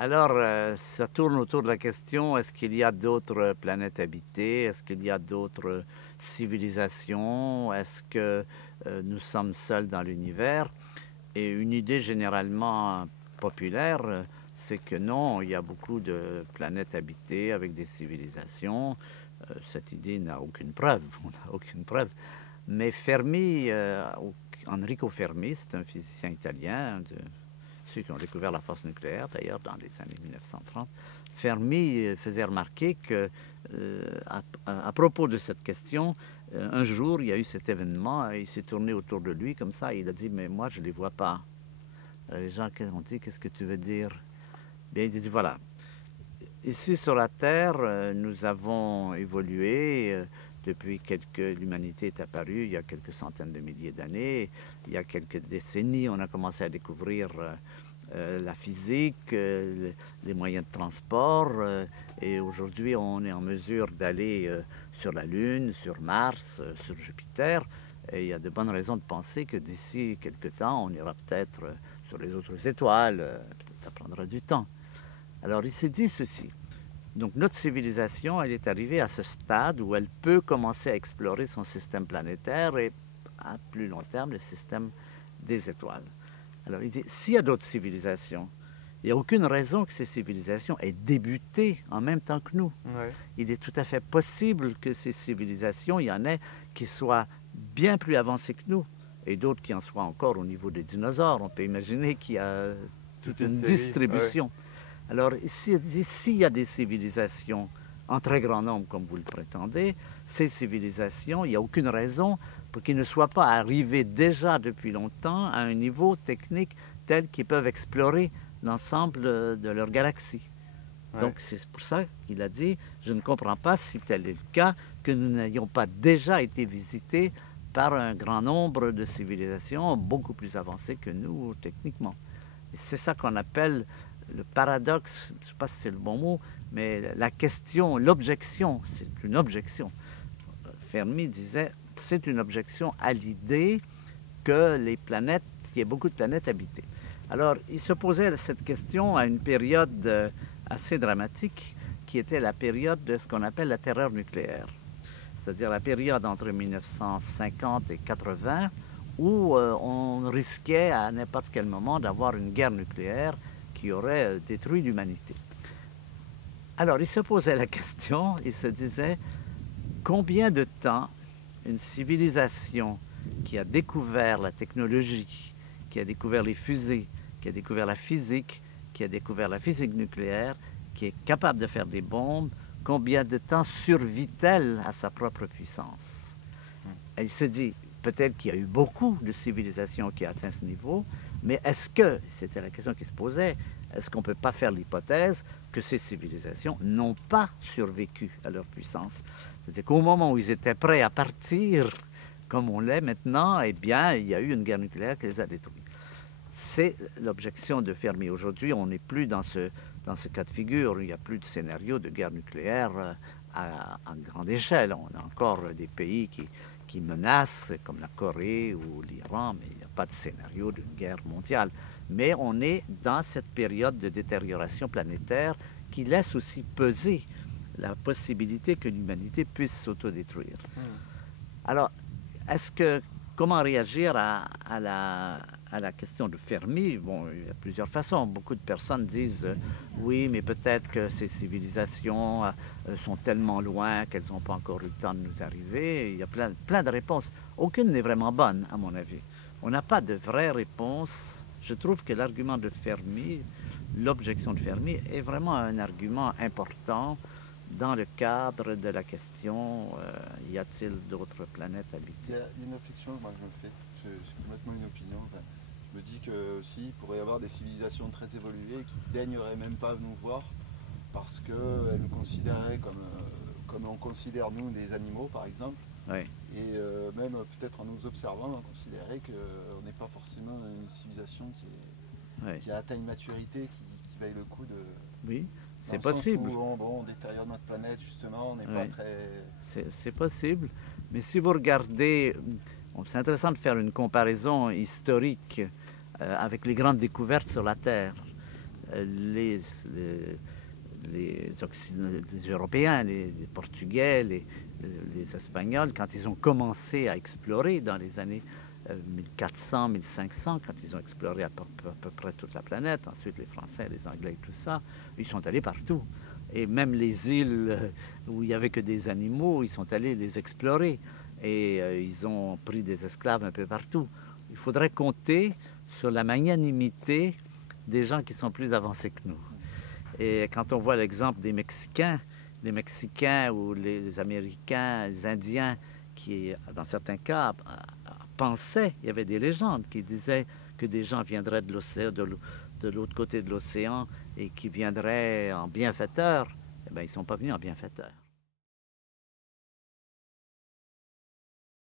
Alors, ça tourne autour de la question, est-ce qu'il y a d'autres planètes habitées? Est-ce qu'il y a d'autres civilisations? Est-ce que nous sommes seuls dans l'univers? Et une idée généralement populaire, c'est que non, il y a beaucoup de planètes habitées avec des civilisations. Cette idée n'a aucune preuve, on n'a aucune preuve. Mais Fermi, Enrico Fermi, c'est un physicien italien, ceux qui ont découvert la force nucléaire d'ailleurs dans les années 1930, Fermi faisait remarquer que, à propos de cette question, un jour, il y a eu cet événement, il s'est tourné autour de lui comme ça, et il a dit, mais moi, je ne les vois pas. Les gens ont dit, qu'est-ce que tu veux dire? Bien, il dit, voilà, ici sur la Terre, nous avons évolué depuis que l'humanité est apparue, il y a quelques centaines de milliers d'années. Il y a quelques décennies, on a commencé à découvrir la physique, les moyens de transport. Et aujourd'hui, on est en mesure d'aller sur la Lune, sur Mars, sur Jupiter. Et il y a de bonnes raisons de penser que d'ici quelques temps, on ira peut-être sur les autres étoiles. Peut-être ça prendra du temps. Alors il s'est dit ceci. Donc notre civilisation, elle est arrivée à ce stade où elle peut commencer à explorer son système planétaire et à plus long terme le système des étoiles. Alors il dit, s'il y a d'autres civilisations, il n'y a aucune raison que ces civilisations aient débuté en même temps que nous. Ouais. Il est tout à fait possible que ces civilisations, il y en ait qui soient bien plus avancées que nous et d'autres qui en soient encore au niveau des dinosaures. On peut imaginer qu'il y a toute une distribution. Ouais. Alors, s'il y a des civilisations en très grand nombre, comme vous le prétendez, ces civilisations, il n'y a aucune raison pour qu'ils ne soient pas arrivés déjà depuis longtemps à un niveau technique tel qu'ils peuvent explorer l'ensemble de leur galaxie. Ouais. Donc, c'est pour ça qu'il a dit, je ne comprends pas, si tel est le cas, que nous n'ayons pas déjà été visités par un grand nombre de civilisations beaucoup plus avancées que nous techniquement. Et c'est ça qu'on appelle le paradoxe, je ne sais pas si c'est le bon mot, mais la question, l'objection, c'est une objection. Fermi disait, c'est une objection à l'idée que les planètes, qu'il y ait beaucoup de planètes habitées. Alors, il se posait cette question à une période assez dramatique, qui était la période de ce qu'on appelle la terreur nucléaire. C'est-à-dire la période entre 1950 et 80, où on risquait à n'importe quel moment d'avoir une guerre nucléaire qui aurait détruit l'humanité. Alors, il se posait la question, il se disait, combien de temps une civilisation qui a découvert la technologie, qui a découvert les fusées, qui a découvert la physique, qui a découvert la physique nucléaire, qui est capable de faire des bombes, combien de temps survit-elle à sa propre puissance? Et il se dit, peut-être qu'il y a eu beaucoup de civilisations qui ont atteint ce niveau, mais est-ce que, c'était la question qui se posait, est-ce qu'on ne peut pas faire l'hypothèse que ces civilisations n'ont pas survécu à leur puissance? C'est-à-dire qu'au moment où ils étaient prêts à partir, comme on l'est maintenant, eh bien, il y a eu une guerre nucléaire qui les a détruits. C'est l'objection de Fermi. Aujourd'hui, on n'est plus dans ce cas de figure. Il n'y a plus de scénario de guerre nucléaire à grande échelle. On a encore des pays qui menacent, comme la Corée ou l'Iran, mais il n'y a pas de scénario d'une guerre mondiale. Mais on est dans cette période de détérioration planétaire qui laisse aussi peser la possibilité que l'humanité puisse s'autodétruire. Alors, comment réagir à la question de Fermi? Bon, il y a plusieurs façons. Beaucoup de personnes disent oui, mais peut-être que ces civilisations sont tellement loin qu'elles n'ont pas encore eu le temps de nous arriver. Il y a plein de réponses. Aucune n'est vraiment bonne, à mon avis. On n'a pas de vraie réponse. Je trouve que l'argument de Fermi, l'objection de Fermi, est vraiment un argument important dans le cadre de la question y a-t-il d'autres planètes habitées? Il y a une réflexion moi, que je me fais, c'est complètement une opinion. Enfin, je me dis que aussi il pourrait y avoir des civilisations très évoluées qui ne daigneraient même pas nous voir parce qu'elles nous considéraient comme on considère nous des animaux par exemple. Oui. Et même peut-être en nous observant, on considérait qu'on n'est pas forcément une civilisation qui a atteint une maturité qui vaille le coup de... Oui, c'est possible. On détériore notre planète justement, on n'est pas très... C'est possible, mais si vous regardez, c'est intéressant de faire une comparaison historique avec les grandes découvertes sur la Terre. les Européens, les Portugais, les Espagnols, quand ils ont commencé à explorer dans les années 1400, 1500, quand ils ont exploré à peu près toute la planète, ensuite les Français, les Anglais et tout ça, ils sont allés partout. Et même les îles où il n'y avait que des animaux, ils sont allés les explorer. Et ils ont pris des esclaves un peu partout. Il faudrait compter sur la magnanimité des gens qui sont plus avancés que nous. Et quand on voit l'exemple des Mexicains, les Mexicains ou les Américains, les Indiens, qui, dans certains cas, pensaient, il y avait des légendes qui disaient que des gens viendraient de l'océan, de l'autre côté de l'océan et qui viendraient en bienfaiteurs, eh bien, ils ne sont pas venus en bienfaiteurs.